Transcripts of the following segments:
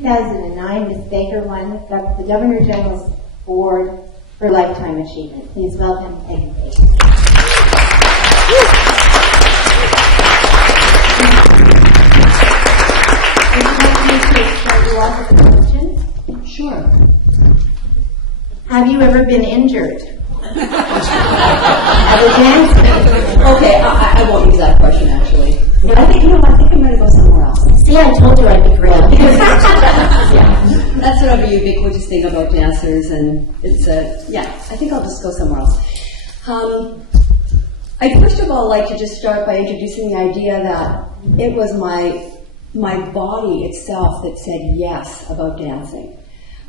2009, Ms. Baker won the Governor General's Award for Lifetime Achievement. Please welcome Peggy Baker. Would you like me to start you off with questions? Sure. Have you ever been injured? At a dance? Okay, I won't use that question actually. I think I'm going to go somewhere else. See, I told you I'd be grilled. Yeah, that's sort of a ubiquitous thing about dancers, and it's I think I'll just go somewhere else. I'd first of all like to just start by introducing the idea that it was my body itself that said yes about dancing.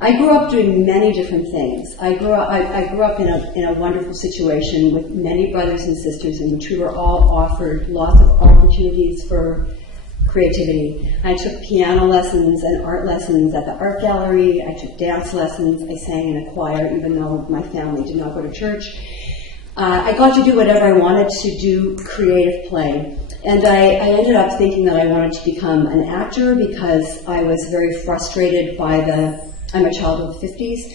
I grew up doing many different things. I grew up in a wonderful situation with many brothers and sisters in which we were all offered lots of opportunities for creativity. I took piano lessons and art lessons at the art gallery. I took dance lessons. I sang in a choir, even though my family did not go to church. I got to do whatever I wanted to do, creative play. And I ended up thinking that I wanted to become an actor because I was very frustrated by I'm a child of the 50s.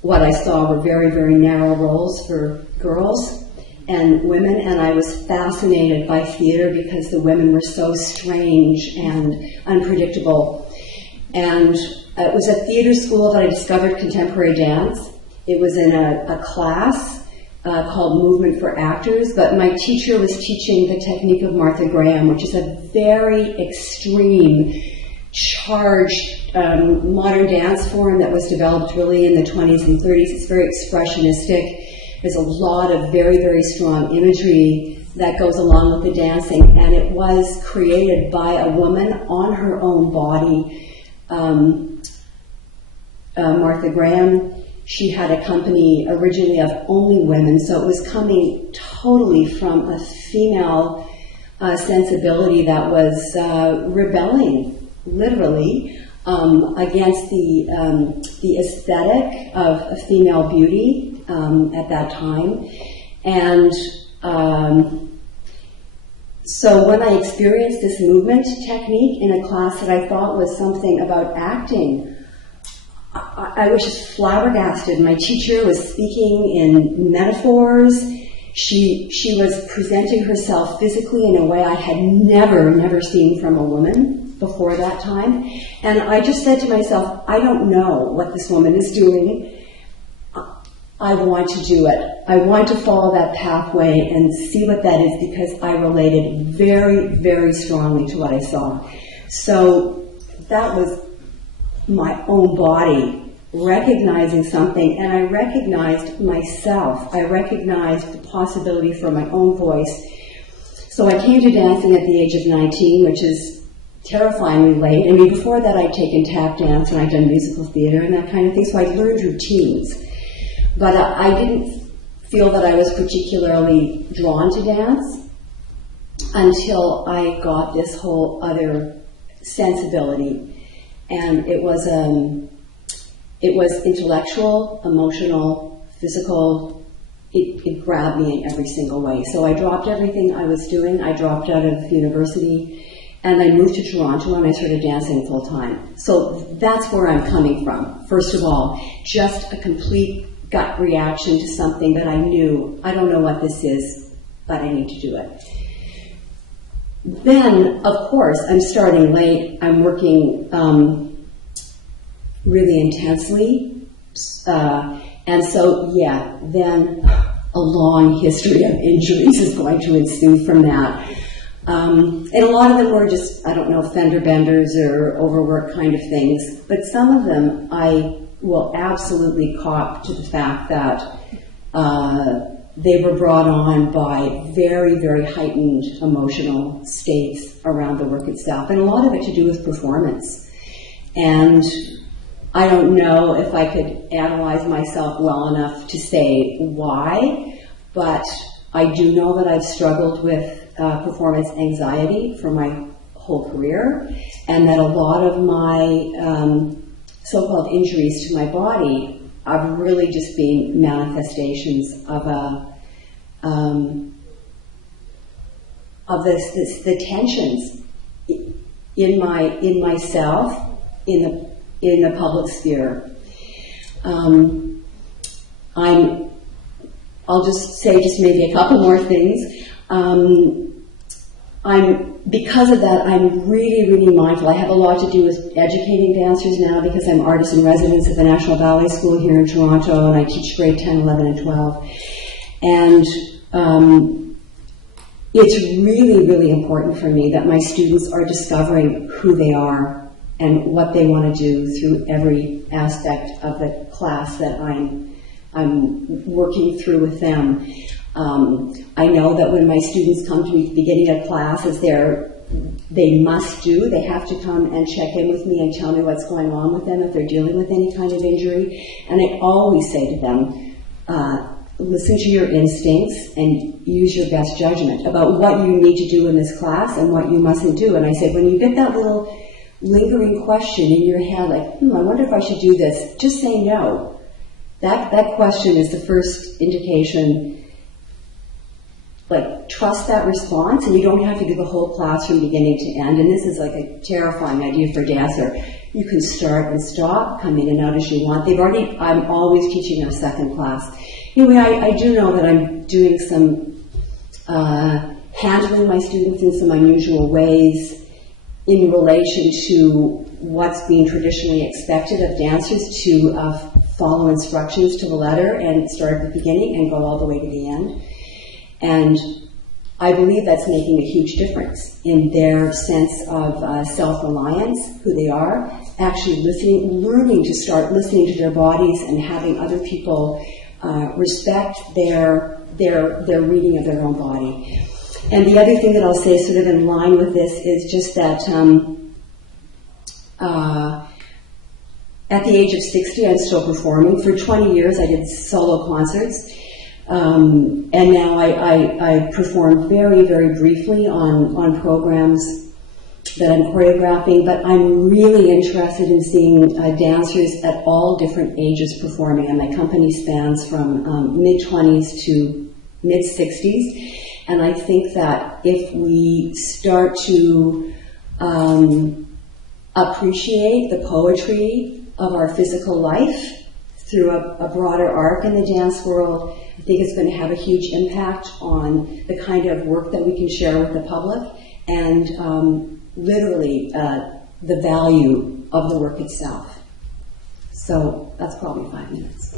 What I saw were very, very narrow roles for girls and women, and I was fascinated by theater because the women were so strange and unpredictable. And it was at theater school that I discovered contemporary dance. It was in a class called Movement for Actors, but my teacher was teaching the technique of Martha Graham, which is a very extreme, charged modern dance form that was developed really in the 20s and 30s. It's very expressionistic. There's a lot of very, very strong imagery that goes along with the dancing, and it was created by a woman on her own body. Martha Graham, she had a company originally of only women, so it was coming totally from a female sensibility that was rebelling, literally, against the aesthetic of female beauty at that time. And so when I experienced this movement technique in a class that I thought was something about acting, I was just flabbergasted. My teacher was speaking in metaphors. She was presenting herself physically in a way I had never seen from a woman before that time. And I just said to myself, I don't know what this woman is doing. I want to do it. I want to follow that pathway and see what that is because I related very, very strongly to what I saw. So that was my own body recognizing something, and I recognized myself. I recognized the possibility for my own voice. So I came to dancing at the age of 19, which is terrifyingly late. I mean, before that I'd taken tap dance and I'd done musical theater and that kind of thing, so I'd learned routines. But I didn't feel that I was particularly drawn to dance until I got this whole other sensibility. And it was intellectual, emotional, physical. It grabbed me in every single way. So I dropped everything I was doing. I dropped out of university, and I moved to Toronto, and I started dancing full time. So that's where I'm coming from. First of all, just a complete gut reaction to something that I knew. I don't know what this is, but I need to do it. Then, of course, I'm starting late. I'm working really intensely. And so, then a long history of injuries is going to ensue from that. And a lot of them were just, fender benders or overwork kind of things. But some of them I will absolutely cop to the fact that they were brought on by very, very heightened emotional states around the work itself, and a lot of it to do with performance. And I don't know if I could analyze myself well enough to say why, but I do know that I've struggled with performance anxiety for my whole career, and that a lot of my so-called injuries to my body are really just being manifestations of the tensions in myself in the public sphere. I'll just say maybe a couple more things. Because of that, I'm really, really mindful. I have a lot to do with educating dancers now because I'm artist in residence at the National Ballet School here in Toronto, and I teach grade 10, 11, and 12. And it's really, really important for me that my students are discovering who they are and what they want to do through every aspect of the class that I'm working through with them. I know that when my students come to me at the beginning of class, they have to come and check in with me and tell me what's going on with them if they're dealing with any kind of injury. And I always say to them, listen to your instincts and use your best judgment about what you need to do in this class and what you mustn't do. And I say, when you get that little lingering question in your head, like, I wonder if I should do this, just say no. That question is the first indication. Like, trust that response, and you don't have to do the whole class from beginning to end. And this is like a terrifying idea for a dancer. You can start and stop, come in and out as you want. I'm always teaching their second class. Anyway, I do know that I'm doing some handling my students in some unusual ways in relation to what's being traditionally expected of dancers to follow instructions to the letter and start at the beginning and go all the way to the end. And I believe that's making a huge difference in their sense of self-reliance, who they are, actually learning to start listening to their bodies and having other people respect their reading of their own body. And the other thing that I'll say sort of in line with this is just that at the age of 60, I'm still performing. For 20 years, I did solo concerts. And now I perform very, very briefly on programs that I'm choreographing, but I'm really interested in seeing dancers at all different ages performing, and my company spans from mid-20s to mid-60s, and I think that if we start to appreciate the poetry of our physical life through a broader arc in the dance world, I think it's going to have a huge impact on the kind of work that we can share with the public and literally the value of the work itself. So that's probably 5 minutes.